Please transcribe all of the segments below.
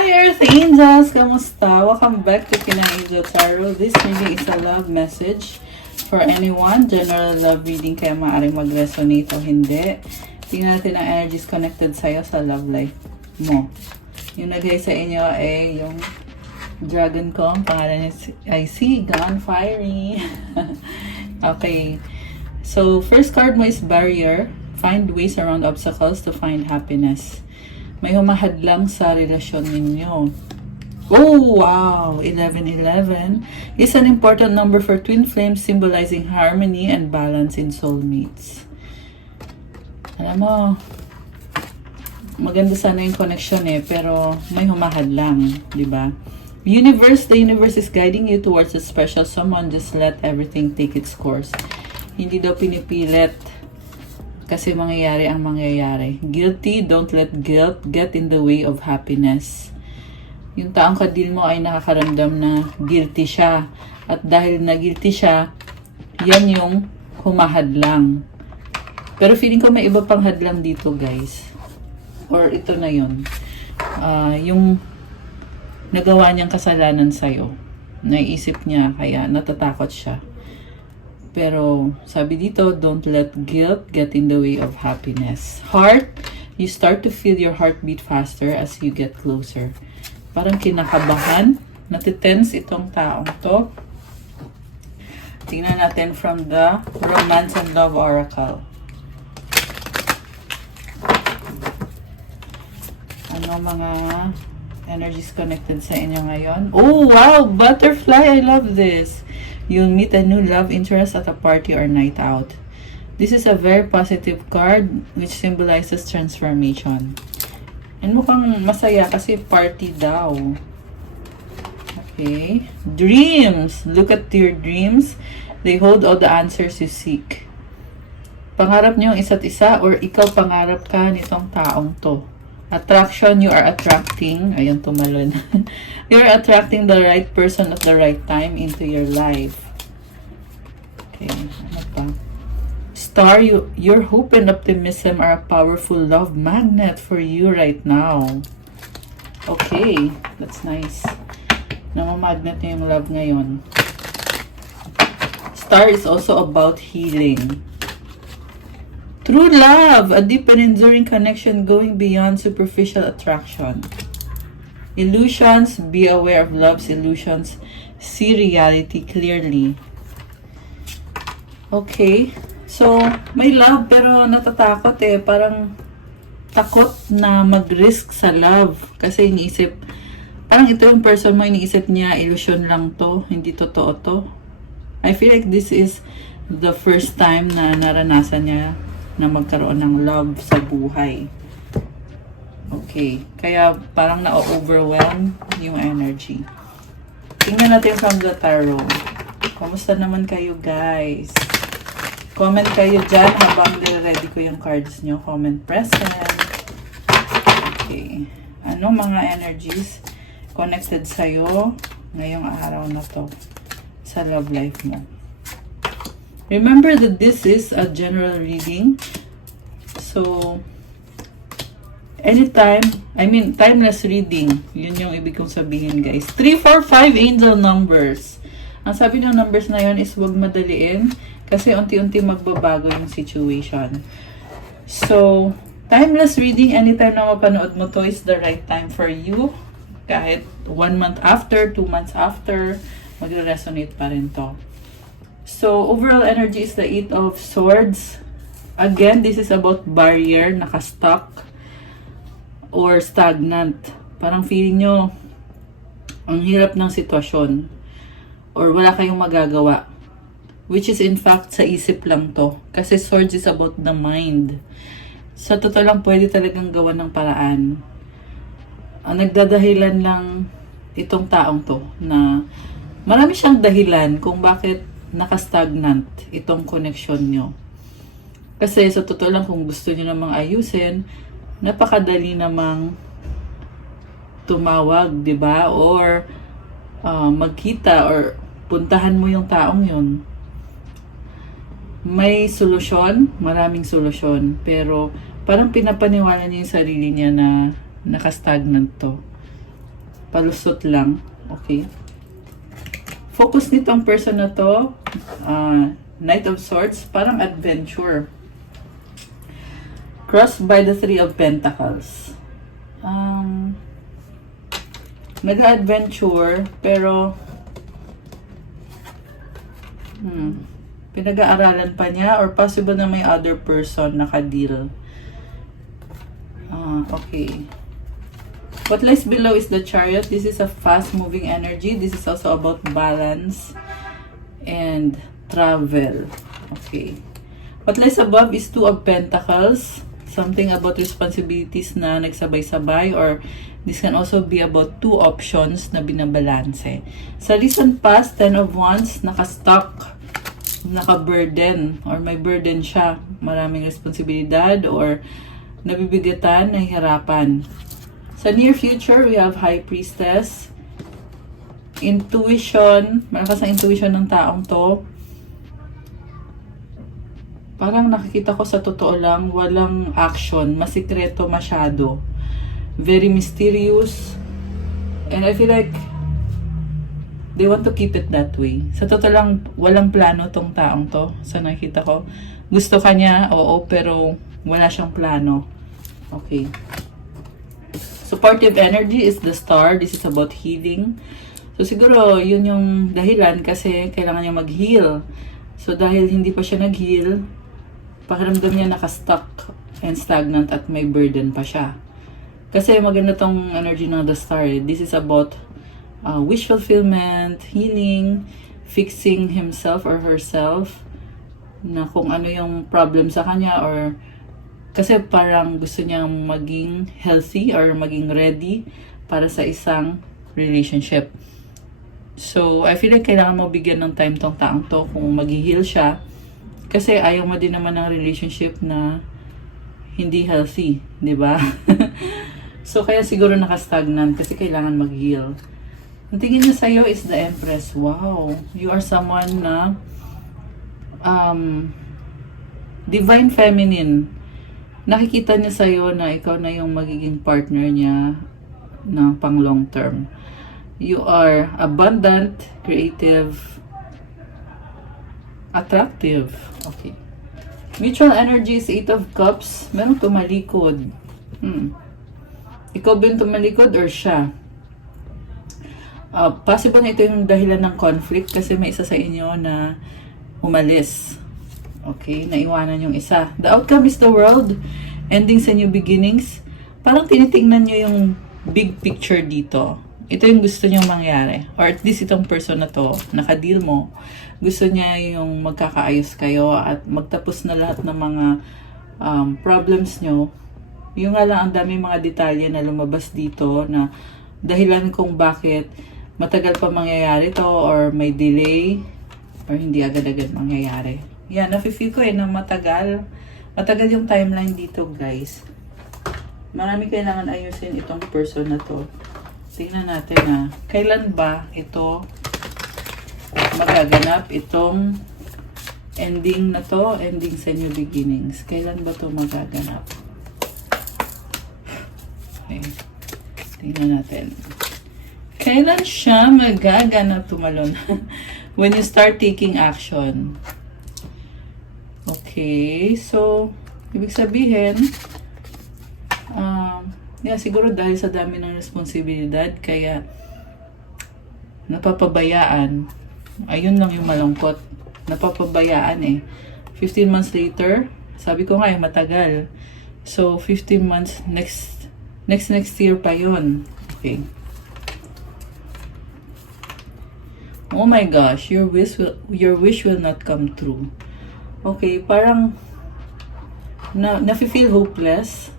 Hi Earth Angels! Kamusta? Welcome back to Pinay Angel Tarot. This reading is a love message for anyone. General love reading kaya maaaring mag-resonate o hindi. Tingnan natin ang energies connected sa'yo sa love life mo. Yung nagay sa inyo ay yung dragon ko. Ang pangalan ay Sigan Fiery. Okay. So, first card mo is barrier. Find ways around obstacles to find happiness. May humahadlang sa relasyon ninyo. Oh, wow! 1111 is an important number for twin flames symbolizing harmony and balance in soulmates. Alam mo, maganda sana yung connection pero may humahadlang, di ba? The universe is guiding you towards a special someone. Just let everything take its course. Hindi daw pinipilit. Kasi mangyayari ang mangyayari. Guilty, don't let guilt get in the way of happiness. Yung taong kadil mo ay nakakaramdam na guilty siya. At dahil na guilty siya, yan yung humahadlang. Pero feeling ko may iba pang hadlang dito, guys. Or ito na yun. Yung nagawa niyang kasalanan sa'yo. Naiisip niya, kaya natatakot siya. Pero sabi dito, don't let guilt get in the way of happiness. Heart, you start to feel your heartbeat faster as you get closer. Parang kinakabahan, natitense itong taong to. Tingnan natin from the Romance and Love Oracle. Ano mga energies connected sa inyo ngayon? Oh, wow! Butterfly! I love this! You'll meet a new love interest at a party or night out. This is a very positive card which symbolizes transformation. And mukhang masaya kasi party daw. Okay. Dreams. Look at your dreams. They hold all the answers you seek. Pangarap niyo ang isa't isa or ikaw pangarap ka nitong taong to. Attraction, you are attracting. Ayan, tumalon. You're attracting the right person at the right time into your life. Okay, ano pa? Star, your hope and optimism are a powerful love magnet for you right now. Okay, that's nice. Namamagnet niyo yung love ngayon. Star is also about healing. True love, a deep and enduring connection going beyond superficial attraction. Illusions, be aware of love's illusions. See reality clearly. Okay, so may love pero natatakot Parang takot na mag-risk sa love. Kasi iniisip, parang ito yung person mo, iniisip niya, illusion lang to, hindi totoo to. I feel like this is the first time na naranasan niya na magkaroon ng love sa buhay. Okay. Kaya parang na-overwhelm yung energy. Tingnan natin from the tarot. Kamusta naman kayo, guys? Comment kayo dyan habang nire-ready ko yung cards nyo. Comment present. Okay. Ano mga energies connected sa'yo ngayong araw na to sa love life mo? Remember that this is a general reading. So, anytime, timeless reading. Yun yung ibig kong sabihin, guys. 3, 4, 5 angel numbers. Ang sabi ng numbers na yun is huwag madaliin kasi unti-unti magbabago yung situation. So, timeless reading, anytime na mapanood mo to is the right time for you. Kahit 1 month after, 2 months after, magre-resonate pa rin to. So, overall energy is the 8 of Swords. Again, this is about barrier, nakastuck, or stagnant. Parang feeling nyo, ang hirap ng sitwasyon. Or wala kayong magagawa. Which is in fact, sa isip lang to. Kasi Swords is about the mind. Sa totoo lang, pwede talagang gawa ng paraan. Ang nagdadahilan lang itong taong to, na marami siyang dahilan kung bakit naka-stagnant itong connection nyo. Kasi sa totoo lang, kung gusto nyo namang ayusin, napakadali namang tumawag, di ba? Or magkita or puntahan mo yung taong yun. May solusyon, maraming solusyon, pero parang pinapaniwala niya yung sarili niya na naka-stagnant to. palusot lang. Okay. Focus nitong person na to, Knight of Swords, parang adventure. Crossed by the Three of Pentacles. Nag-adventure, pero pinag-aaralan pa niya, or possible na may other person naka-deal. Okay. What lies below is the Chariot. This is a fast-moving energy. This is also about balance and travel. Okay. What lies above is Two of Pentacles. Something about responsibilities na nagsabay-sabay, or this can also be about two options na binabalanse. Sa recent past, Ten of Wands, naka-stuck, naka-burden, or may burden siya. Maraming responsibilidad, or nabibigatan, nahihirapan. Sa near future, we have High Priestess. Intuition, malakas ang intuition ng taong to. Parang nakikita ko sa totoo lang, walang action, masikreto masyado. Very mysterious. And I feel like they want to keep it that way. Sa totoo lang, walang plano tong taong to. Sa nakikita ko, gusto ka niya, oo, pero wala siyang plano. Okay. Supportive energy is the Star. This is about healing. So siguro, yun yung dahilan kasi kailangan niya mag-heal. So dahil hindi pa siya nag-heal, pakiramdam niya naka-stuck and stagnant at may burden pa siya. Kasi maganda tong energy ng the Star. This is about wish fulfillment, healing, fixing himself or herself, na kung ano yung problem sa kanya, or kasi parang gusto niyang maging healthy or maging ready para sa isang relationship. So, I feel like kailangan mo bigyan ng time tong taong to kung mag-heal siya. Kasi ayaw mo din naman ng relationship na hindi healthy, di ba? So, kaya siguro naka-stagnant kasi kailangan mag-heal. Ang tingin niya sa'yo is the Empress. Wow! You are someone na divine feminine. Nakikita niya sa'yo na ikaw na yung magiging partner niya na pang long term. You are abundant, creative, attractive. Okay. Mutual energy is 8 of Cups. Meron tumalikod. Ikaw ba yung tumalikod or siya? Possible na ito yung dahilan ng conflict kasi may isa sa inyo na umalis. Okay, naiwanan yung isa. The outcome is the World, endings and new beginnings. Parang tinitingnan nyo yung big picture dito. Ito yung gusto nyong mangyari. Or at least itong person na to, nakadeal mo, gusto niya yung magkakaayos kayo at magtapos na lahat ng mga problems nyo. Yung nga lang, ang dami mga detalye na lumabas dito na dahilan kung bakit matagal pa mangyayari to, or may delay, or hindi agad-agad mangyayari. Yan, nafe-feel ko na matagal. Matagal yung timeline dito, guys. Marami kailangan ayusin itong person na to. Tingnan natin kailan ba ito magaganap, itong ending na to, ending sa new beginnings. Kailan ba to magaganap? Okay. Tingnan natin. Kailan siya magaganap, tumalon? When you start taking action. Okay, so, ibig sabihin, siguro dahil sa dami ng responsibilidad, kaya napapabayaan. Ayun lang yung malungkot. Napapabayaan 15 months later, sabi ko nga matagal. So, 15 months, next year pa yun. Okay. Oh my gosh, your wish will not come true. Okay, parang nafe-feel hopeless.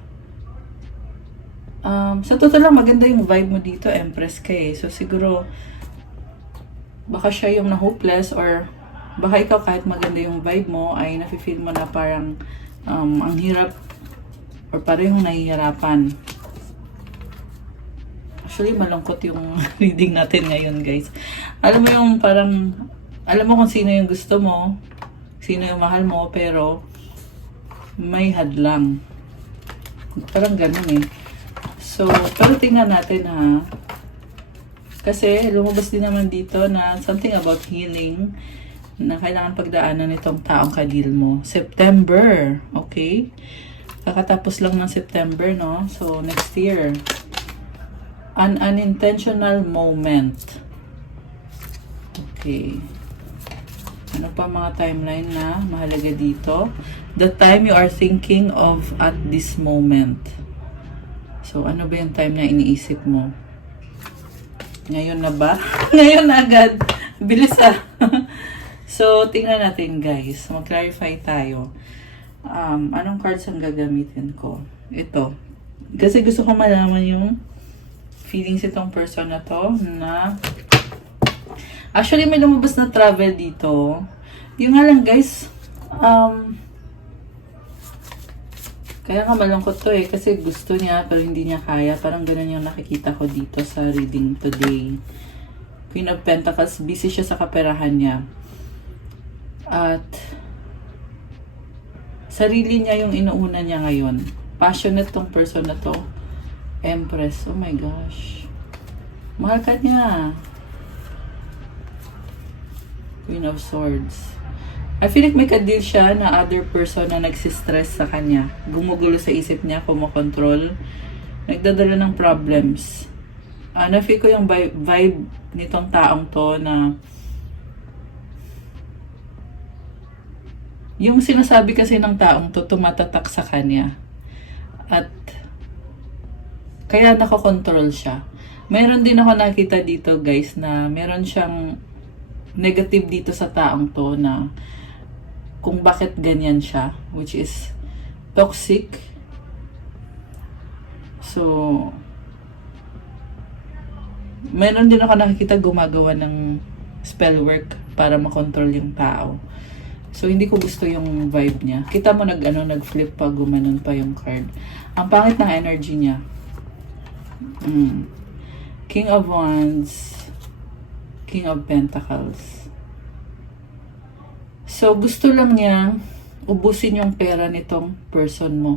Sa totoo lang, maganda yung vibe mo dito, Empress ka So siguro, baka siya yung na-hopeless, or baka ikaw kahit maganda yung vibe mo, ay nafe-feel mo na parang ang hirap, or parang nahihirapan. Actually, malungkot yung reading natin ngayon, guys. Alam mo yung parang, alam mo kung sino yung gusto mo, sino yung mahal mo, pero may hadlang. Parang ganun So, pero tingnan natin Kasi lumabas din naman dito na something about healing na kailangan pagdaanan nitong taong kadil mo. September, okay? Kakatapos lang ng September, no? So, next year. An unintentional moment. Okay. Ano pa mga timeline na mahalaga dito? The time you are thinking of at this moment. So, ano ba yung time na iniisip mo? Ngayon na ba? Ngayon na agad. Bilis ah. So, tingnan natin guys. Mag-clarify tayo. Anong cards ang gagamitin ko? Ito. Kasi gusto ko malaman yung feelings itong person na to na actually may lumabas na travel dito. Yung nga lang guys, kaya nga malungkot to eh, kasi gusto niya pero hindi niya kaya. Parang ganun yung nakikita ko dito sa reading today. Queen of Pentacles, busy siya sa kaperahan niya. At sarili niya yung inuuna niya ngayon. Passionate tong person na to. Empress, oh my gosh. Mahal ka niya. Queen of Swords. I feel like may ka-deal siya na other person na nagsistress sa kanya. Gumugulo sa isip niya, kumokontrol. Nagdadala ng problems. Na-feel ko yung vibe nitong taong to na yung sinasabi kasi ng taong to tumatatak sa kanya. At kaya nakakontrol siya. Meron din ako nakita dito guys na meron siyang negative dito sa taong to na kung bakit ganyan siya, which is toxic. So, meron din ako nakikita gumagawa ng spell work para makontrol yung tao. So, hindi ko gusto yung vibe niya. Kita mo nag-flip pa, gumanon pa yung card. Ang pangit ng energy niya. King of Wands, King of Pentacles. So, gusto lang niya ubusin yung pera nitong person mo.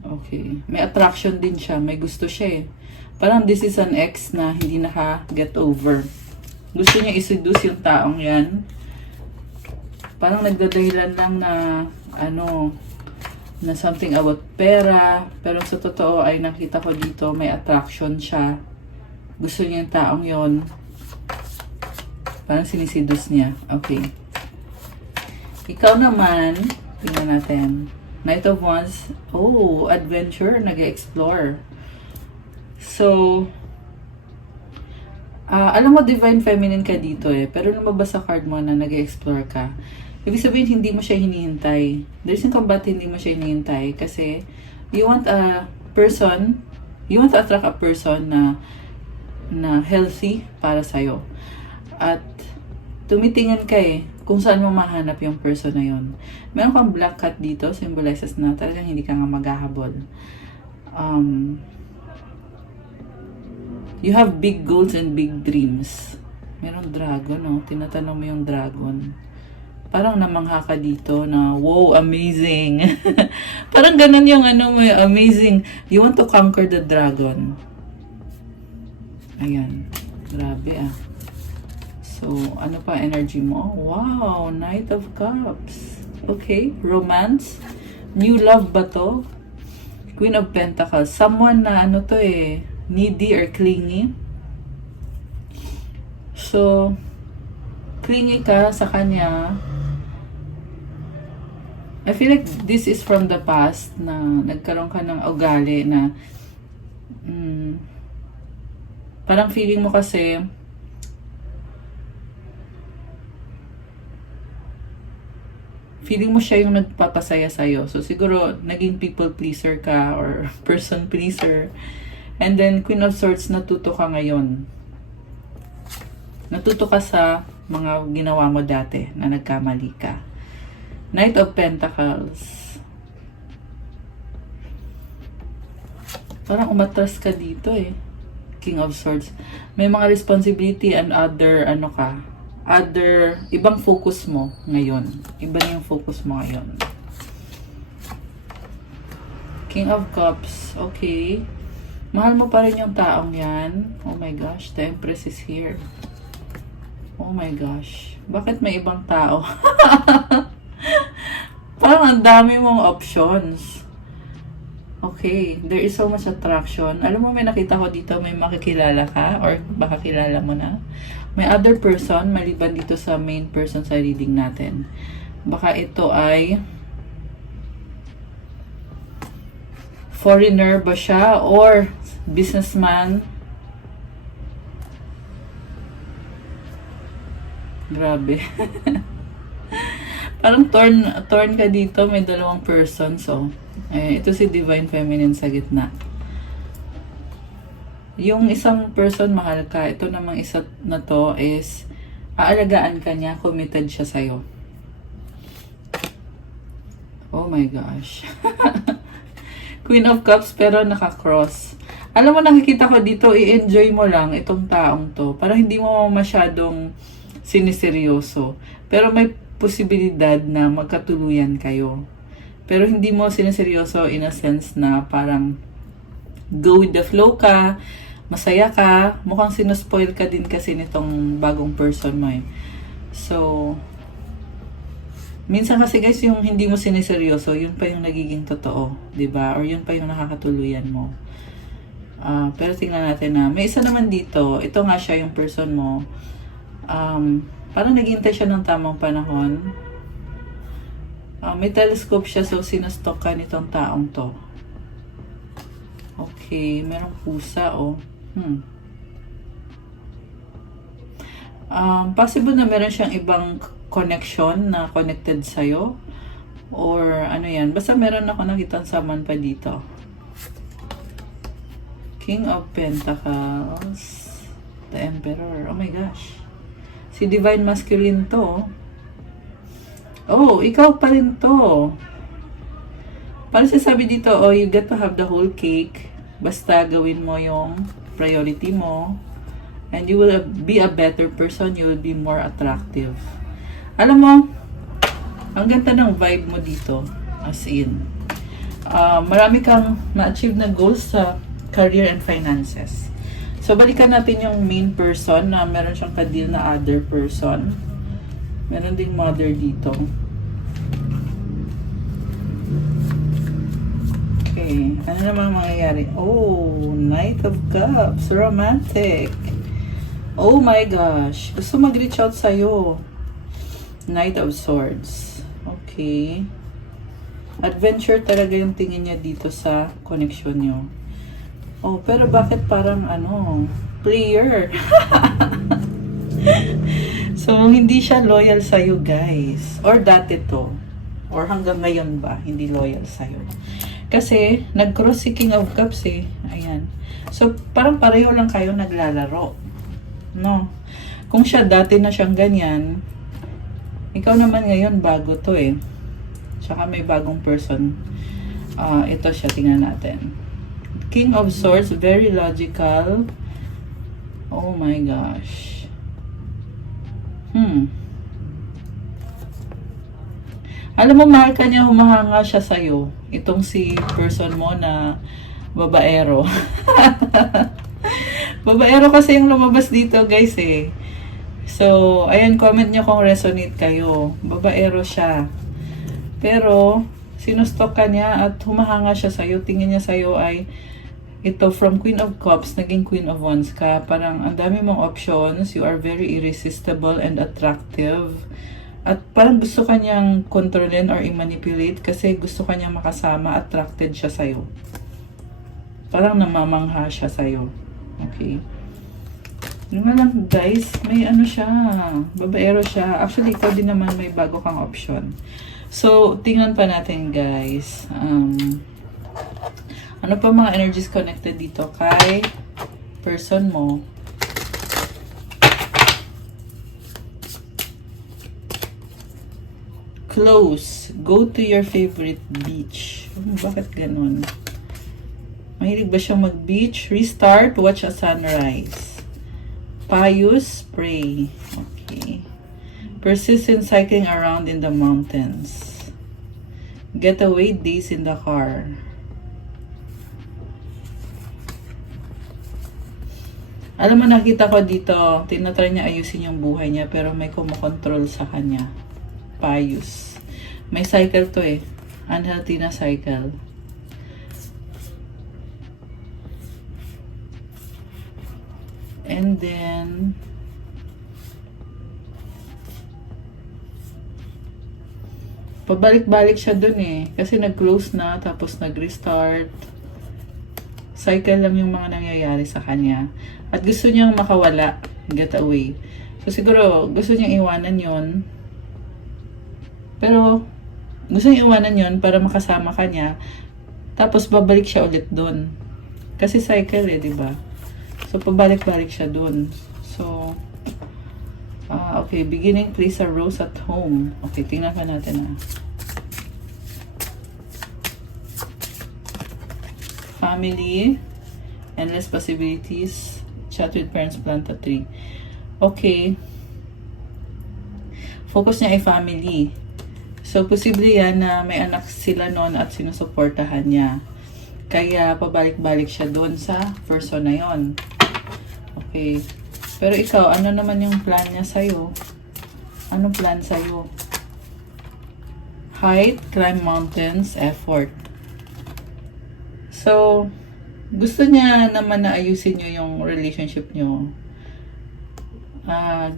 Okay. May attraction din siya. May gusto siya eh. Parang this is an ex na hindi naka-get over. Gusto niya i-seduce yung taong yan. Parang nagdadahilan lang na na something about pera. Pero sa totoo ay nakita ko dito may attraction siya. Gusto niya yung taong yon. Parang sinisidus niya. Okay. Ikaw naman, tingnan natin. Knight of Wands. Oh, adventure. Nag-explore. So, alam mo, Divine Feminine ka dito eh. Pero lumabas sa card mo na nag-explore ka. Ibig sabihin, hindi mo siya hinihintay. There's in combat, hindi mo siya hinihintay. Kasi, you want a person, you want to attract a person na healthy para sa'yo. At tumitingin ka eh kung saan mo mahanap yung person na yun. Meron kang black cat dito, symbolizes na talagang hindi ka nga maghahabol. You have big goals and big dreams. Meron dragon, no? Tinatanong mo yung dragon. Parang namangha ka dito na, wow, amazing. Parang ganun yung mo, amazing. You want to conquer the dragon. Ayan. Grabe ah. So, ano pa energy mo? Wow, Knight of Cups. Okay, romance. New love ba to? Queen of Pentacles. Someone na to eh, needy or clingy. So, clingy ka sa kanya. I feel like this is from the past na nagkaroon ka ng ugali na parang feeling mo kasi feeling mo siya yung nagpapasaya sa'yo. So, siguro, naging people pleaser ka or person pleaser. And then, Queen of Swords, natuto ka ngayon. Natuto ka sa mga ginawa mo dati na nagkamali ka. Knight of Pentacles. Parang umatras ka dito eh. King of Swords. May mga responsibility and other, ibang focus mo ngayon. Iba na yung focus mo ngayon. King of Cups. Okay. Mahal mo pa rin yung taong yan. Oh my gosh, the Empress is here. Oh my gosh. Bakit may ibang tao? Parang ang dami mong options. Okay, there is so much attraction. Alam mo, may nakita ko dito, may makikilala ka or baka kilala mo na. May other person, maliban dito sa main person sa reading natin. Baka ito ay foreigner ba siya or businessman. Grabe. Parang torn ka dito, may dalawang person. So, ito si Divine Feminine sa gitna. Yung isang person mahal ka, ito namang isa na to is aalagaan ka niya, committed siya sa'yo. Oh my gosh. Queen of Cups pero naka-cross. Alam mo, nakikita ko dito, i-enjoy mo lang itong taong to. Para hindi mo masyadong siniseryoso. Pero may posibilidad na magkatuluyan kayo. Pero hindi mo siniseryoso in a sense na parang go with the flow ka, masaya ka, mukhang sinuspoil ka din kasi nitong bagong person mo eh. So, minsan kasi guys, yung hindi mo siniseryoso, yun pa yung nagiging totoo, 'di ba? Or yun pa yung nakakatuluyan mo. Pero tingnan natin na, may isa naman dito, ito nga siya yung person mo. Parang naghihintay siya ng tamang panahon. May telescope siya, so sinustok ka nitong taong to. Okay, merong pusa, oh. Possible na meron siyang ibang connection na connected sa'yo. Or ano yan, basta meron ako nakitang saman pa dito. King of Pentacles, the Emperor. Oh my gosh. Si Divine Masculine to. Oh, ikaw pa rin to. Para sasabi dito, oh, you get to have the whole cake. Basta gawin mo yung priority mo. And you will be a better person. You will be more attractive. Alam mo, ang ganda ng vibe mo dito. As in. Marami kang na-achieve na goals sa career and finances. So, balikan natin yung main person na meron siyang ka-deal na other person. Meron ding mother dito. Okay. Ano naman mangyayari? Oh, Knight of Cups. Romantic. Oh my gosh. Gusto mag-reach out sa'yo. Knight of Swords. Okay. Adventure talaga yung tingin niya dito sa connection niyo. Oh, pero bakit parang player? So, hindi siya loyal sa'yo, guys. Or dati to. Or hanggang ngayon ba, hindi loyal sa'yo. Kasi, nag-cross si King of Cups eh. Ayan. So, parang pareho lang kayo naglalaro. No? Kung siya dati na siyang ganyan, ikaw naman ngayon bago to eh. Tsaka may bagong person. Ito siya, tingnan natin. King of Swords, very logical. Oh my gosh. Alam mo, mahal ka niya, humahanga siya sa'yo. Itong si person mo na babaero. Babaero kasi yung lumabas dito, guys eh. So, ayan, comment niyo kung resonate kayo. Babaero siya. Pero, sinustok ka niya at humahanga siya sa'yo. Tingin niya sa'yo ay ito, from Queen of Cups, naging Queen of Wands ka. Parang ang dami mong options. You are very irresistible and attractive. At parang gusto ka niyang kontrolin or i-manipulate kasi gusto ka niyang makasama, attracted siya sa'yo. Parang namamangha siya sa'yo. Okay. Yun na lang, guys. May siya. Babaero siya. Actually, ikaw din naman may bago kang option. So, tingnan pa natin, guys. Ano pa mga energies connected dito kay person mo? Close. Go to your favorite beach. Bakit ganun? Mahilig ba siyang mag-beach? Restart. Watch a sunrise. Pious. Pray. Okay. Persistent cycling around in the mountains. Getaway days in the car. Alam mo, nakita ko dito, tinatry niya ayusin yung buhay niya, pero may kumokontrol sa kanya. Payus. May cycle to eh. Unhealthy na cycle. And then, pabalik-balik siya dun eh. Kasi nag-close na, tapos nag-restart. Cycle lang yung mga nangyayari sa kanya. At gusto niyang makawala, get away. So siguro, gusto niyang iwanan yon. Pero, gusto niyang iwanan yon para makasama ka niya. Tapos, babalik siya ulit dun. Kasi cycle eh, di ba? So, pabalik-balik siya dun. So, okay, beginning place a rose at home. Okay, tingnan pa natin Family, endless possibilities, chat with parents, plant a tree. Okay. Focus niya ay family. So, posible yan na may anak sila noon at sinusuportahan niya. Kaya, pabalik-balik siya doon sa person na yon. Okay. Pero ikaw, ano naman yung plan niya sa'yo? Anong plan sa'yo? Height, climb mountains, effort. So, gusto niya naman na ayusin niyo yung relationship niyo.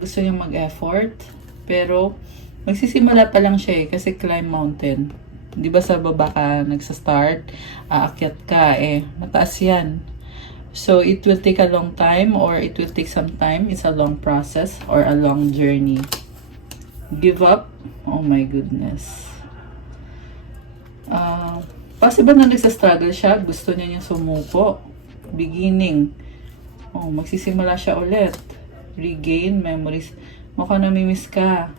Gusto niya mag-effort, pero magsisimula pa lang siya eh, kasi climb mountain. Di ba sa baba ka nagsa-start, aakyat ka eh, mataas yan. So, it will take a long time or it will take some time. It's a long process or a long journey. Give up? Oh my goodness. Possible na nagsa-struggle siya. Gusto niya yung sumuko. Beginning. Oh, magsisimula siya ulit. Regain memories. Mukhang namimiss ka.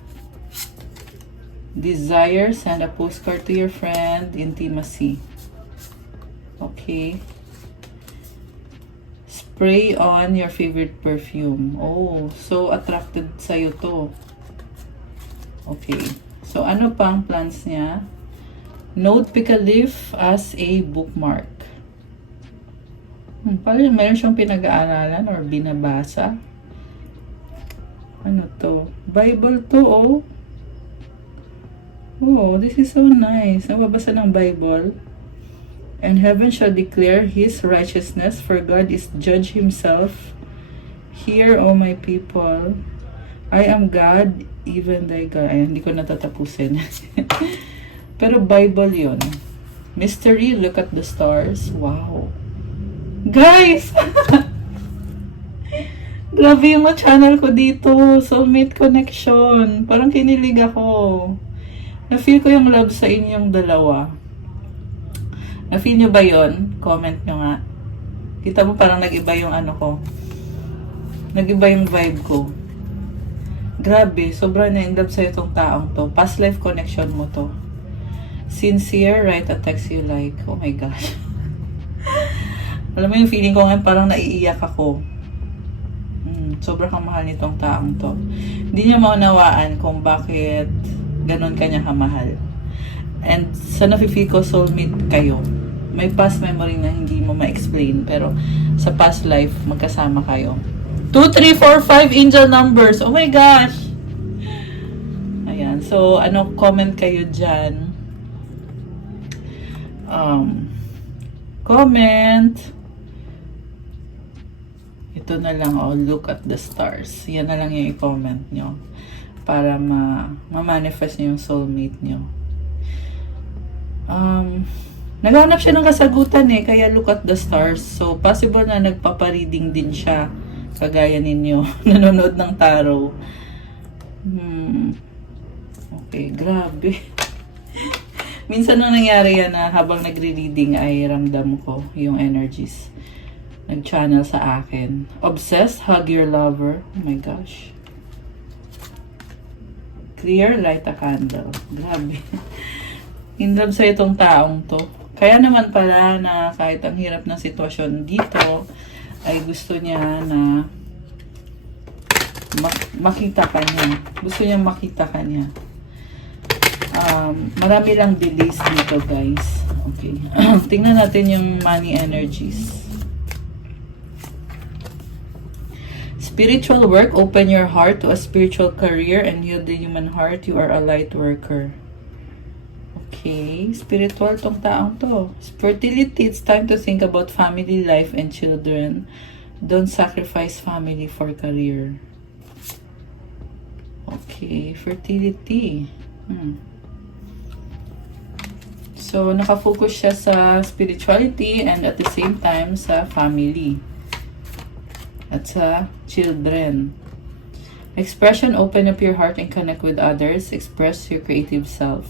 Desire, send a postcard to your friend. Intimacy. Okay. Spray on your favorite perfume. Oh, so attracted sa'yo to. Okay. So, ano pang plans niya? Note, pick a leaf as a bookmark. Parang mayroon siyang pinag-aaralan or binabasa. Ano to? Bible to, oh. Oh, this is so nice. Nababasa ng Bible. And heaven shall declare his righteousness, for God is judge himself. Hear, O my people, I am God, even thy God. Ay, hindi ko natatapusin. Pero Bible yun. Mystery, look at the stars. Wow. Guys! Grabe yung channel ko dito. Soulmate connection. Parang kinilig ako. Na-feel ko yung love sa inyong dalawa. Na-feel nyo ba yun? Comment nyo nga. Kita mo parang nag-iba yung ano ko. Nag-iba yung vibe ko. Grabe. Sobrang na-in-love sa itong taong to. Past life connection mo to. Sincere, write a text you like. Oh my gosh. Alam mo yung feeling ko ngayon parang naiiyak ako. Sobrang kamahal nitong taong to. Hindi niya maunawaan kung bakit ganun kanya kamahal. And sa nafe-feel ko, soulmate kayo. May past memory na hindi mo ma-explain. Pero sa past life, magkasama kayo. 2, 3, 4, 5 angel numbers. Oh my gosh! Ayan. So, comment kayo dyan. Comment. Ito na lang, look at the stars. Yan na lang yung i-comment nyo. Para ma-manifest nyo yung soulmate nyo. Naghanap siya ng kasagutan eh, kaya look at the stars. So, possible na nagpapareading din siya. Kagaya ninyo, nanonood ng tarot. Okay, grabe. Minsan nang nangyari yan na habang nagre-reading ay ramdam ko yung energies. Nag-channel sa akin. Obsessed, hug your lover. Oh my gosh. Clear, light a candle. Grabe. In love sa itong taong to. Kaya naman pala na kahit ang hirap ng sitwasyon dito, ay gusto niya na makita ka niya. Gusto niya makita ka niya. Marami lang delays dito, guys. Okay. Tingnan natin yung money energies. Spiritual work, open your heart to a spiritual career and heal the human heart. You are a light worker. Okay, spiritual tong taong to. Fertility, it's time to think about family life and children. Don't sacrifice family for career. Okay, fertility. So, nakafocus siya sa spirituality and at the same time sa family. At sa children. Expression, open up your heart and connect with others. Express your creative self.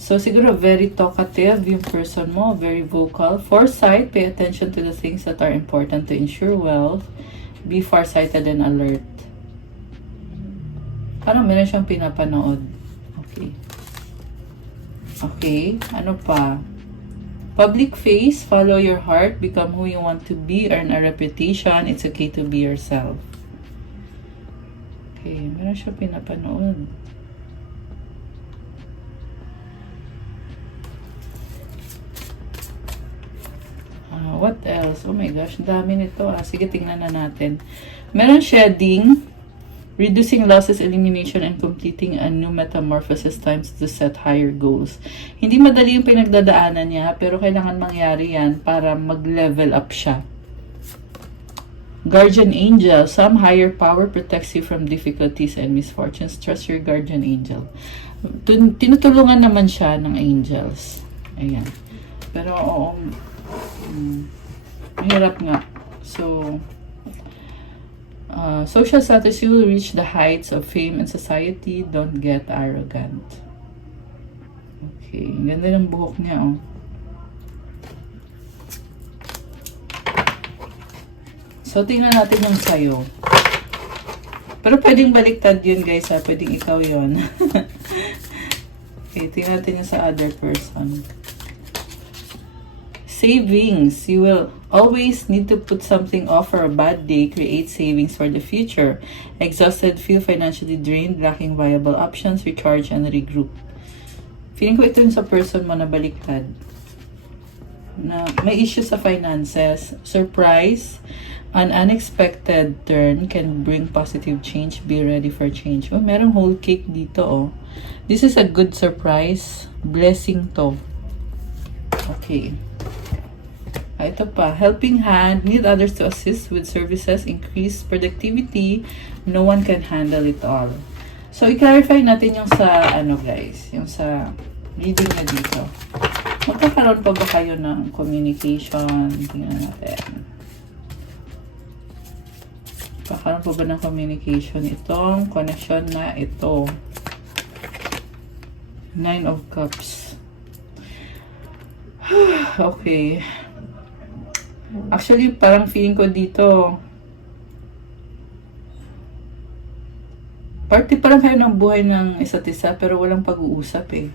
So, siguro very talkative yung person mo, very vocal. Foresight, pay attention to the things that are important to ensure wealth. Be farsighted and alert. Parang meron siyang pinapanood. Okay. Okay, ano pa? Public face, follow your heart, become who you want to be, earn a reputation, it's okay to be yourself. Okay, meron siyang pinapanood. What else? Oh my gosh, dami nito. Sige, tingnan na natin. Meron shedding, reducing losses, elimination, and completing a new metamorphosis times to set higher goals. Hindi madali yung pinagdadaanan niya, pero kailangan mangyari yan para mag-level up siya. Guardian angel, some higher power protects you from difficulties and misfortunes. Trust your guardian angel. Tinutulungan naman siya ng angels. Ayan. Pero, oo, hirap nga. So, social status, you will reach the heights of fame and society. Don't get arrogant. Okay, ganda ng buhok niya, oh. So, tingnan natin yung sayo. Pero pwedeng baliktad yun, guys, ha? Pwedeng ikaw yun. Okay, tingnan natin yung sa other person. Savings. You will always need to put something off for a bad day. Create savings for the future. Exhausted, feel financially drained, lacking viable options, recharge and regroup. Feeling ko ito yung sa person mo na baliktad. Na may issue sa finances. Surprise. An unexpected turn can bring positive change. Be ready for change. Oh, merong whole cake dito, oh. This is a good surprise. Blessing to. Okay. Ito pa, helping hand, need others to assist with services, increase productivity, no one can handle it all. So, i-clarify natin yung sa, guys, yung sa reading na dito. Magkakaroon pa ba kayo ng communication? Tingnan natin. Magkakaroon pa ba ng communication? Itong connection na ito. 9 of Cups. Okay. Actually, parang feeling ko dito, party parang kayo ng buhay ng isa't isa, pero walang pag-uusap eh.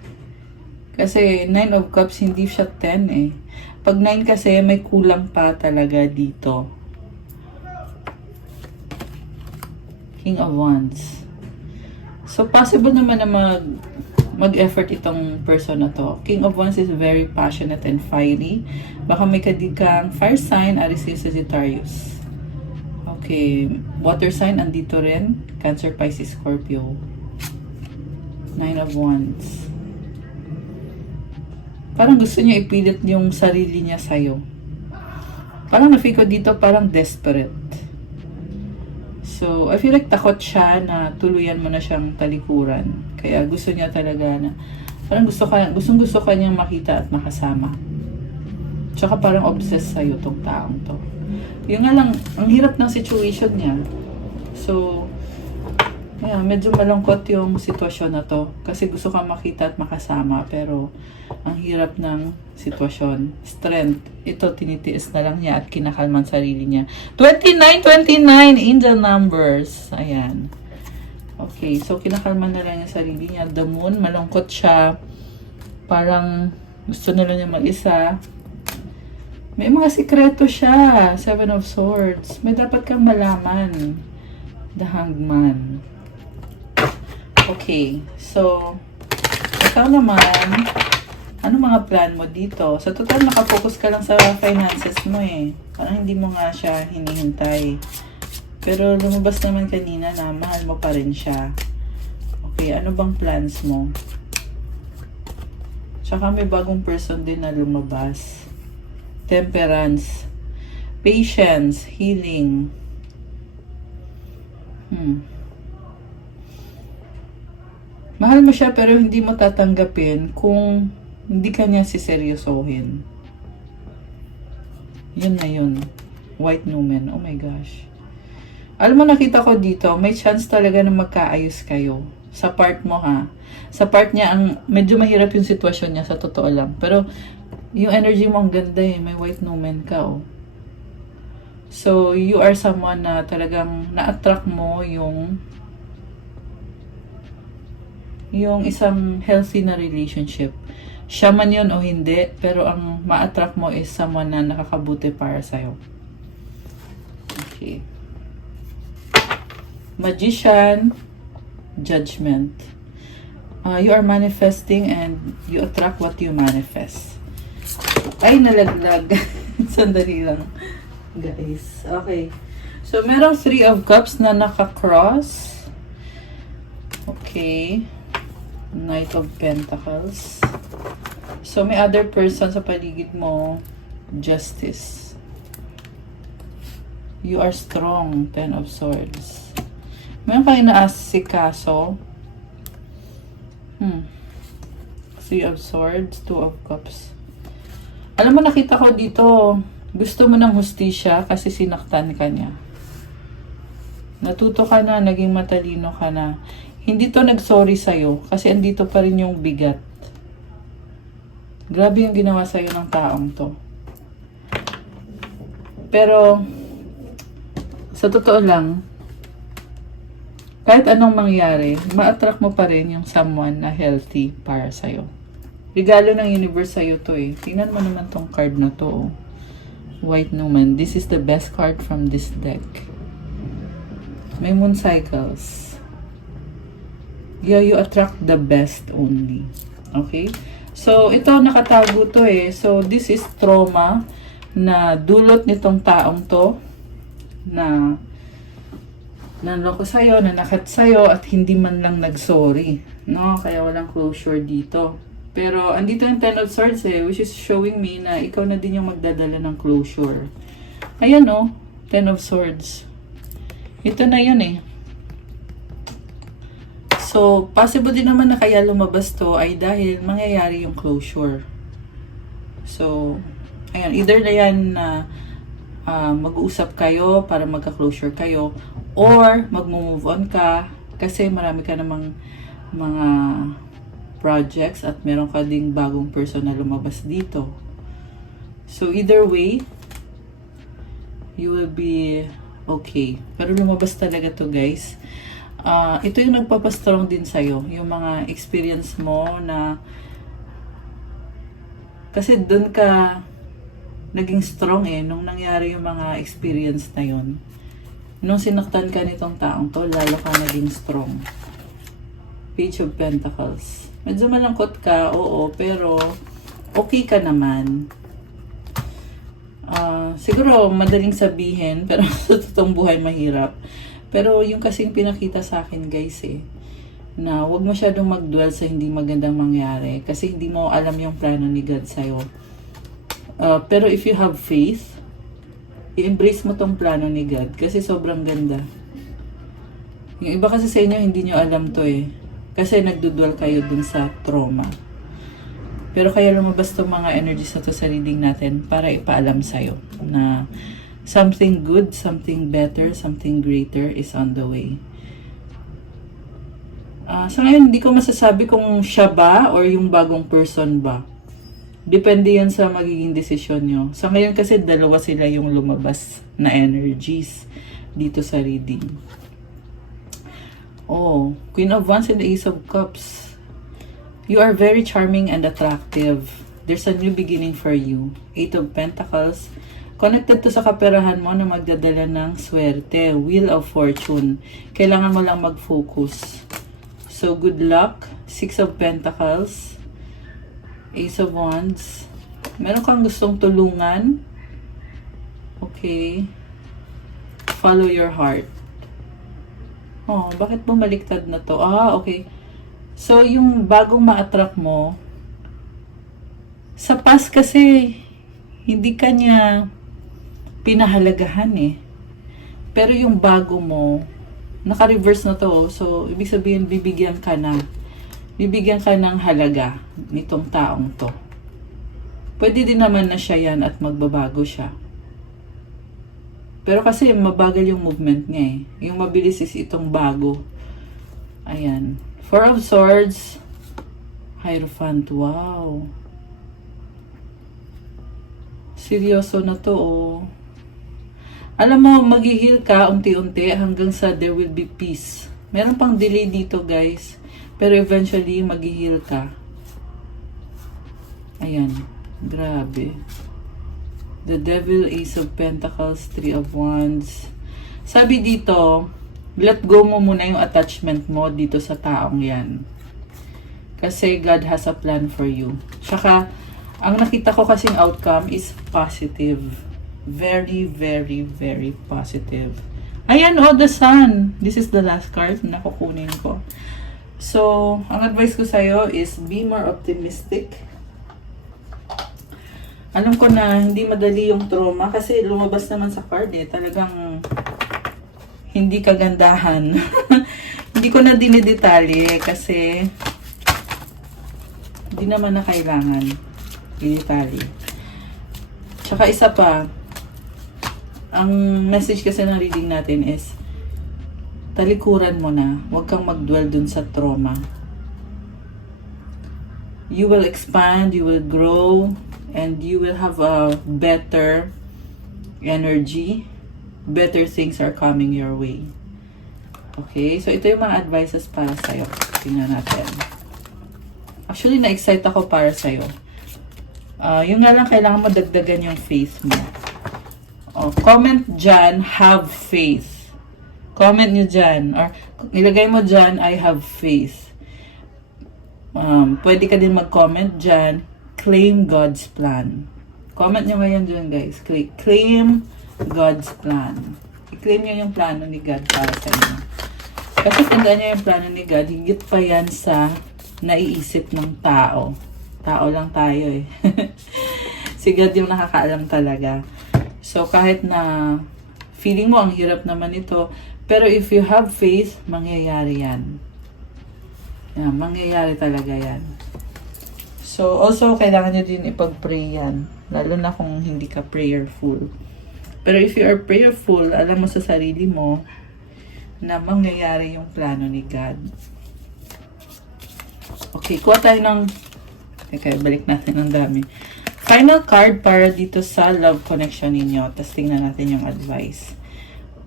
Kasi 9 of Cups, hindi siya 10 eh. Pag 9 kasi, may kulang pa talaga dito. King of Wands. So, possible naman na mag-effort itong person na to. King of Wands is very passionate and fiery. Baka may kang fire sign, Aries, Sagittarius. Okay. Water sign, andito rin. Cancer, Pisces, Scorpio. 9 of Wands. Parang gusto niya ipilit yung sarili niya sa'yo. Parang na-feel ko dito, parang desperate. So, I feel like takot siya na tuluyan mo na siyang talikuran. Kaya gusto niya talaga na, parang gusto ka niyang makita at makasama. Tsaka parang obsessed sa'yo tong taong to. Yung nga lang, ang hirap ng situation niya. So, yeah, medyo malungkot yung sitwasyon na to. Kasi gusto ka makita at makasama, pero ang hirap ng sitwasyon. Strength. Ito, tinitiis na lang niya at kinakalman sarili niya. 29, angel numbers. Ayan. Okay, so kinakalman na lang niya sarili niya. The moon, malungkot siya. Parang gusto na lang niya mag-isa. May mga sikreto siya. 7 of Swords. May dapat kang malaman. The Hangman. Okay, so ikaw naman, ano mga plan mo dito? Sa total, nakafocus ka lang sa finances mo eh. Parang hindi mo nga siya hinihintay. Pero lumabas naman kanina na mahal mo pa rin siya. Okay, ano bang plans mo? Tsaka may bagong person din na lumabas. Temperance. Patience. Healing. Mahal mo siya pero hindi mo tatanggapin kung hindi ka niya siseryosohin. Yun na yun. White Numen. Oh my gosh. Alam mo, nakita ko dito, may chance talaga na magkaayos kayo. Sa part mo ha. Sa part niya, medyo mahirap yung sitwasyon niya, sa totoo lang. Pero, yung energy mo ang ganda eh. May White Numen ka oh. So, you are someone na talagang na-attract mo yung isang healthy na relationship. Siya man yun o hindi, pero ang ma-attract mo is someone na nakakabuti para sa'yo. Okay. Magician, Judgment. You are manifesting and you attract what you manifest. Ay, nalaglag. Sandali lang, guys. Okay. So, merong 3 of Cups na naka-cross. Okay. Knight of Pentacles. So, may other person sa paligid mo. Justice. You are strong. 10 of Swords. Meron kayo naasikaso. 3 of Swords. 2 of Cups. Alam mo, nakita ko dito, gusto mo ng hustisya kasi sinaktan ka niya. Natuto ka na, naging matalino ka na. Hindi to nag-sorry sa'yo kasi andito pa rin yung bigat. Grabe yung ginawa sa'yo ng taong to. Pero, sa totoo lang, kahit anong mangyari, ma-attract mo pa rin yung someone na healthy para sa'yo. Regalo ng universe sa'yo to eh. Tingnan mo naman tong card na to oh. White Numen. This is the best card from this deck. May moon cycles. Yeah, you attract the best only. Okay? So, ito nakatago to eh. So, this is trauma na dulot nitong taong to na nanloko sa'yo, nanakat sa'yo at hindi man lang nag-sorry. No? Kaya walang closure dito. Pero, andito yung 10 of Swords eh, which is showing me na ikaw na din yung magdadala ng closure. Ayan no, 10 of Swords. Ito na yun eh. So, possible din naman na kaya lumabas to ay dahil mangyayari yung closure. So, ayan, either na yan na mag-uusap kayo para magka-closure kayo or mag-move on ka kasi marami ka namang mga projects at meron ka ding bagong person na lumabas dito. So, either way, you will be okay. Pero lumabas talaga to guys. Ito yung nagpapastrong din sa'yo. Yung mga experience mo na kasi dun ka naging strong eh nung nangyari yung mga experience na yun. Nung sinaktan ka nitong taong to, lalo ka naging strong. Page of Pentacles. Medyo malangkot ka, oo, pero okay ka naman. Siguro madaling sabihin, pero sa totoong buhay mahirap. Pero yung kasing pinakita sa akin guys eh, na huwag masyadong mag-dwell sa hindi magandang mangyari kasi hindi mo alam yung plano ni God sa'yo. Pero if you have faith, i-embrace mo tong plano ni God kasi sobrang ganda. Yung iba kasi sa inyo hindi nyo alam to eh, kasi nagdudwell kayo dun sa trauma. Pero kaya lumabas tong mga energies na to sa reading natin para ipaalam sa'yo na something good, something better, something greater is on the way. Sa ngayon, hindi ko masasabi kung siya ba or yung bagong person ba. Depende yan sa magiging desisyon nyo. Sa ngayon kasi dalawa sila yung lumabas na energies dito sa reading. Oh, Queen of Wands and the Ace of Cups. You are very charming and attractive. There's a new beginning for you. 8 of Pentacles. Connected to sa kaperahan mo na magdadala ng swerte. Wheel of Fortune. Kailangan mo lang mag-focus. So, good luck. 6 of Pentacles. Ace of Wands. Meron kang gustong tulungan. Okay. follow your heart. Oh, bakit bumaliktad na to? Ah, okay. So, yung bagong ma-attract mo, sa past kasi, hindi ka niya pinahalagahan eh. Pero yung bago mo, naka-reverse na to. So, ibig sabihin, bibigyan ka ng halaga nitong taong to. Pwede din naman na siya yan at magbabago siya. Pero kasi mabagal yung movement niya eh. Yung mabilis is itong bago. Ayan. Four of Swords, Hierophant. Wow. Seryoso na to oh. Alam mo, mag-heal ka unti-unti hanggang sa there will be peace. Meron pang delay dito guys. Pero eventually, mag-heal ka. Ayan. Grabe. The Devil, Ace of Pentacles, Three of Wands. Sabi dito, let go mo muna yung attachment mo dito sa taong yan. Kasi God has a plan for you. Tsaka, ang nakita ko kasing outcome is positive. Very, very, very positive. Ayan, oh, the Sun. This is the last card na kukunin ko. So, ang advice ko sa'yo is be more optimistic. Alam ko na hindi madali yung trauma kasi lumabas naman sa card eh. Talagang hindi kagandahan. Hindi ko na dinidetalye kasi hindi naman na kailangan i-detalye. Tsaka isa pa, ang message kasi ng reading natin is talikuran mo na. Huwag kang mag-dwell dun sa trauma. You will expand, you will grow, and you will have a better energy. Better things are coming your way. Okay? So, ito yung mga advices para sa'yo. Tingnan natin. Actually, na-excite ako para sa'yo. Yung nga lang, kailangan mo dagdagan yung faith mo. Comment dyan, have faith. Comment nyo dyan. Or, ilagay mo dyan, I have faith. Pwede ka din mag-comment dyan, claim God's plan. Comment nyo ngayon dyan, guys. Claim God's plan. I-claim nyo yung plano ni God para sa inyo. Kasi tandaan nyo yung plano ni God, higit pa yan sa naiisip ng tao. Tao lang tayo eh. Si God yung nakakaalam talaga. So, kahit na feeling mo ang hirap naman ito, pero if you have faith, mangyayari yan. Yan, mangyayari talaga yan. So, also, kailangan nyo din ipag-pray yan. Lalo na kung hindi ka prayerful. Pero if you are prayerful, alam mo sa sarili mo na mangyayari yung plano ni God. Okay, kuha tayo ng... Okay, balik natin ang dami. Final card para dito sa love connection ninyo. Tapos tingnan natin yung advice.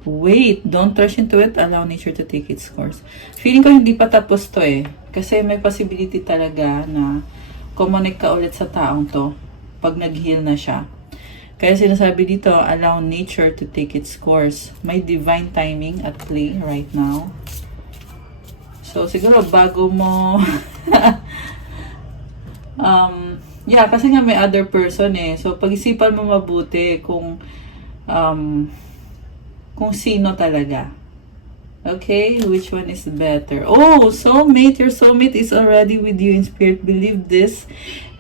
Wait, don't rush into it. Allow nature to take its course. Feeling ko hindi pa tapos to eh. Kasi may possibility talaga na connect ka ulit sa taong to pag nag-heal na siya. Kaya sinasabi dito, allow nature to take its course. May divine timing at play right now. So, siguro bago mo... yeah, kasi nga may other person eh. So, pag-isipan mo mabuti kung sino talaga. Okay? Which one is better? Oh, soulmate. Your soulmate is already with you in spirit. Believe this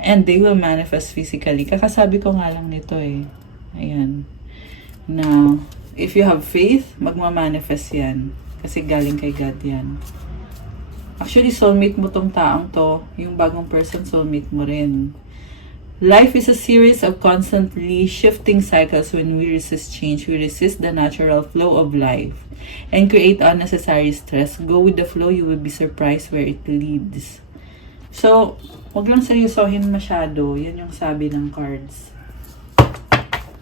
and they will manifest physically. Kakasabi ko nga lang nito eh. Ayan. Now, if you have faith, magmamanifest yan. Kasi galing kay God yan. Actually, soulmate mo tong taong to. Yung bagong person, soulmate mo rin. Life is a series of constantly shifting cycles. When we resist change, we resist the natural flow of life and create unnecessary stress. Go with the flow, you will be surprised where it leads. So, wag lang seryosohin masyado. Yan yung sabi ng cards.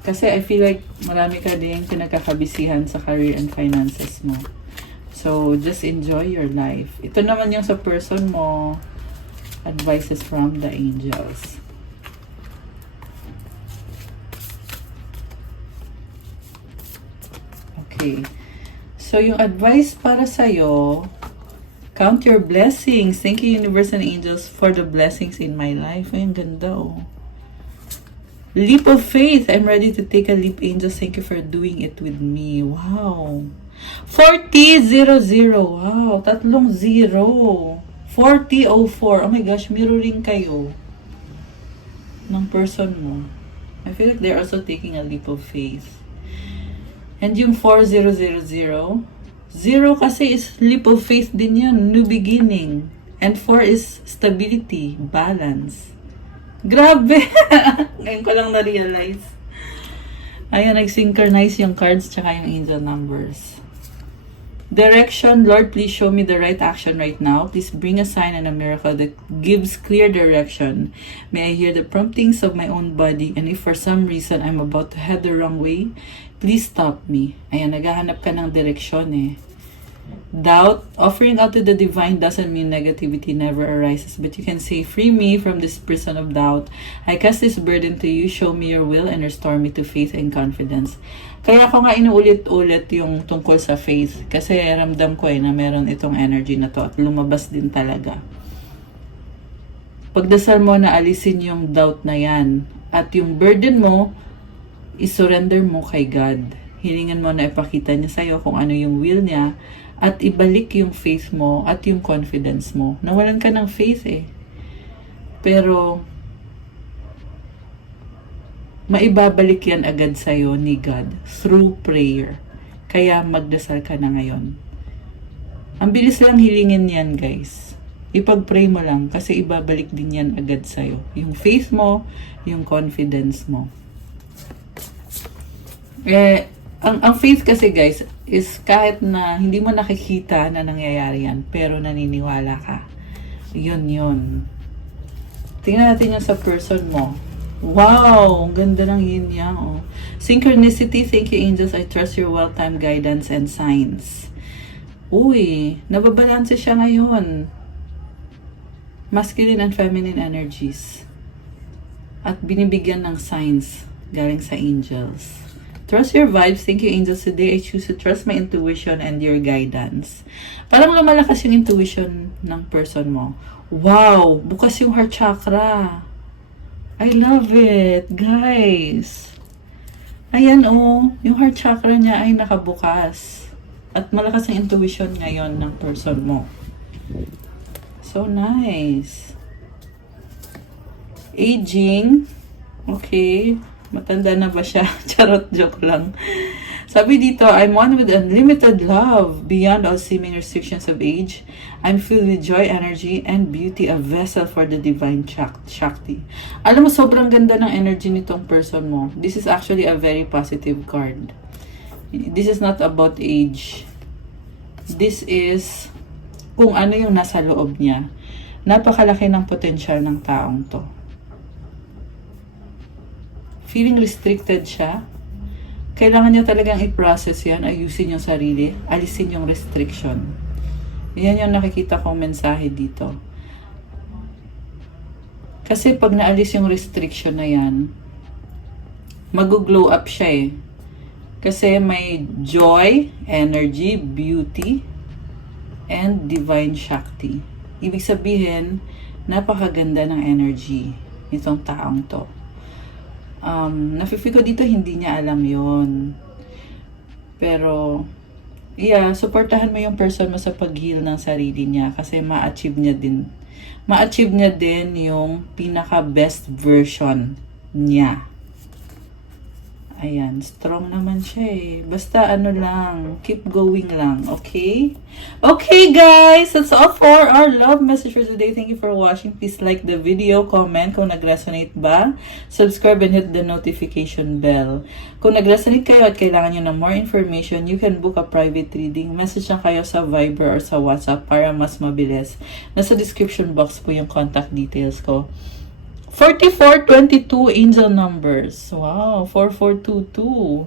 Kasi I feel like marami ka din pinagkakabisihan sa career and finances mo. So, just enjoy your life. Ito naman yung sa person mo, advices from the angels. Okay. So, yung advice para sa'yo, count your blessings. Thank you, universe and angels, for the blessings in my life. Ay, ang ganda, oh. Leap of faith. I'm ready to take a leap, angels. Thank you for doing it with me. Wow. 4000. Wow. Tatlong 0. 4004. Oh my gosh. Mirroring kayo ng person mo. I feel like they're also taking a leap of faith. And yung 4000. 0 kasi is leap of faith din yun. New beginning. And 4 is stability. Balance. Grabe! Ngayon ko lang na-realize. Ayan, nag-synchronize yung cards tsaka yung angel numbers. Direction, Lord, please show me the right action right now. Please bring a sign and a miracle that gives clear direction. May I hear the promptings of my own body, and if for some reason I'm about to head the wrong way, please stop me. Ayan, naghahanap ka ng direksyon eh. Doubt, offering out to the divine doesn't mean negativity never arises, but you can say, free me from this prison of doubt. I cast this burden to you, show me your will, and restore me to faith and confidence. Kaya ako nga inuulit-ulit yung tungkol sa faith, kasi ramdam ko na meron itong energy na to at lumabas din talaga. Pagdasal mo na alisin yung doubt na yan, at yung burden mo, isurrender mo kay God. Hiningan mo na ipakita niya sa'yo kung ano yung will niya, at ibalik yung faith mo at yung confidence mo. Nawalan ka ng faith eh. Pero, maibabalik yan agad sa'yo ni God through prayer. Kaya magdasal ka na ngayon. Ang bilis lang hilingin yan, guys. Ipag-pray mo lang kasi ibabalik din yan agad sa'yo. Yung faith mo, yung confidence mo. Ang faith kasi, guys, is kahit na hindi mo nakikita na nangyayari yan, pero naniniwala ka. Yun. Tingnan natin yung sa person mo. Wow! Ang ganda ng yin yang, oh. Synchronicity, thank you, angels. I trust your well-timed guidance and signs. Uy, nababalanse siya ngayon. Masculine and feminine energies. At binibigyan ng signs galing sa angels. Trust your vibes. Thank you, angels. Today, I choose to trust my intuition and your guidance. Parang lumalakas yung intuition ng person mo. Wow! Bukas yung heart chakra. I love it, guys. Ayan, oh. Yung heart chakra niya ay nakabukas. At malakas yung intuition ngayon ng person mo. So nice. Aging. Okay. Matanda na ba siya? Charot, joke lang. Sabi dito, I'm one with unlimited love beyond all seeming restrictions of age. I'm filled with joy, energy, and beauty, a vessel for the divine Shakti. Alam mo, sobrang ganda ng energy nitong person mo. This is actually a very positive card. This is not about age. This is kung ano yung nasa loob niya. Napakalaki ng potensyal ng taong to. Feeling restricted siya, kailangan niya talagang i-process yan, ayusin yung sarili, alisin yung restriction. Yan yung nakikita kong mensahe dito. Kasi pag naalis yung restriction na yan, mag-glow up siya eh. Kasi may joy, energy, beauty, and divine Shakti. Ibig sabihin, napakaganda ng energy nitong taong to. Nafe-feel ko dito hindi niya alam yon. Pero yeah, supportahan mo yung person mo sa pag-heal ng sarili niya kasi ma-achieve niya din yung pinaka best version niya. Ayan, strong naman siya eh. Basta ano lang, keep going lang, okay? Okay guys, that's all for our love message for today. Thank you for watching. Please like the video, comment kung nag-resonate ba, subscribe and hit the notification bell. Kung nag-resonate kayo at kailangan nyo ng more information, you can book a private reading. Message lang kayo sa Viber or sa WhatsApp para mas mabilis. Nasa description box po yung contact details ko. 4422 angel numbers. Wow, 4422.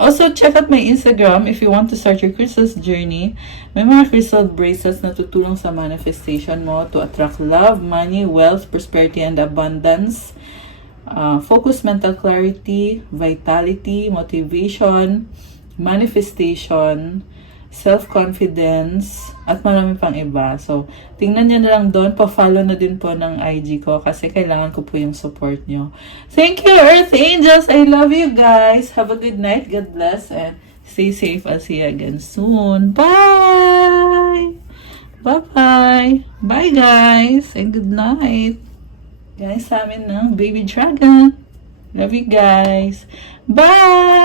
Also, check out my Instagram if you want to start your crystals journey. May mga crystal bracelets na tutulong sa manifestation mo to attract love, money, wealth, prosperity, and abundance. Focus, mental clarity, vitality, motivation, manifestation, self-confidence, at marami pang iba. So, tingnan nyo na lang doon. Pa-follow na din po ng IG ko kasi kailangan ko po yung support nyo. Thank you, Earth Angels! I love you guys! Have a good night. God bless and stay safe. I'll see you again soon. Bye! Bye-bye! Bye, guys! And good night! Guys, sa amin ng Baby Dragon. Love you guys. Bye!